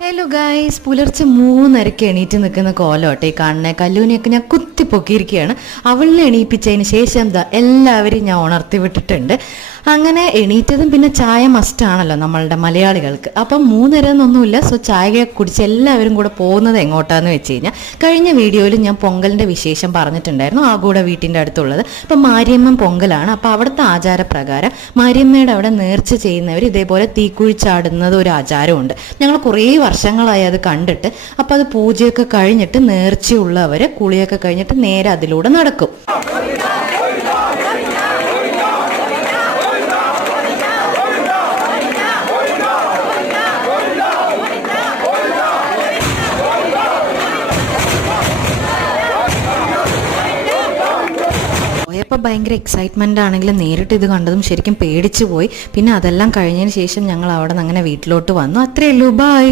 Hello guys, പുലർച്ചെ 3:30 എണീറ്റ് നിൽക്കുന്ന കോലോട്ടെ ഈ കാണുന്നത്. കല്ലൂനെയൊക്കെ ഞാൻ കുത്തിപ്പൊക്കിയിരിക്കുകയാണ്. അവളിനെ എണീപ്പിച്ചതിന് ശേഷം എല്ലാവരെയും ഞാൻ ഉണർത്തി വിട്ടിട്ടുണ്ട്. അങ്ങനെ എണീറ്റതും പിന്നെ ചായ മസ്റ്റാണല്ലോ നമ്മളുടെ മലയാളികൾക്ക്. അപ്പം 3:30 എന്നൊന്നുമില്ല. സോ ചായ കുടിച്ച് എല്ലാവരും കൂടെ പോകുന്നത് എങ്ങോട്ടാന്ന് വെച്ച് കഴിഞ്ഞാൽ, കഴിഞ്ഞ വീഡിയോയിൽ ഞാൻ പൊങ്കലിൻ്റെ വിശേഷം പറഞ്ഞിട്ടുണ്ടായിരുന്നു. ആ കൂടെ വീട്ടിൻ്റെ അടുത്തുള്ളത്. അപ്പം മാരിയമ്മൻ പൊങ്കലാണ്. അപ്പോൾ അവിടുത്തെ ആചാരപ്രകാരം മാരിയമ്മയുടെ അവിടെ നേർച്ച ചെയ്യുന്നവർ ഇതേപോലെ തീക്കുഴി ചാടുന്നത് ഒരു ആചാരമുണ്ട്. ഞങ്ങൾ കുറേ വർഷങ്ങളായി അത് കണ്ടിട്ട്. അപ്പോൾ അത് പൂജയൊക്കെ കഴിഞ്ഞിട്ട് നേർച്ചയുള്ളവർ കുളിയൊക്കെ കഴിഞ്ഞിട്ട് നേരെ അതിലൂടെ നടക്കും. പോയപ്പോൾ ഭയങ്കര എക്സൈറ്റ്മെൻ്റ് ആണെങ്കിലും നേരിട്ട് ഇത് കണ്ടതും ശരിക്കും പേടിച്ചു പോയി. പിന്നെ അതെല്ലാം കഴിഞ്ഞതിന് ശേഷം ഞങ്ങൾ അവിടെ നിന്ന് അങ്ങനെ വീട്ടിലോട്ട് വന്നു. അത്രയേ ഉള്ളൂ. ബൈ.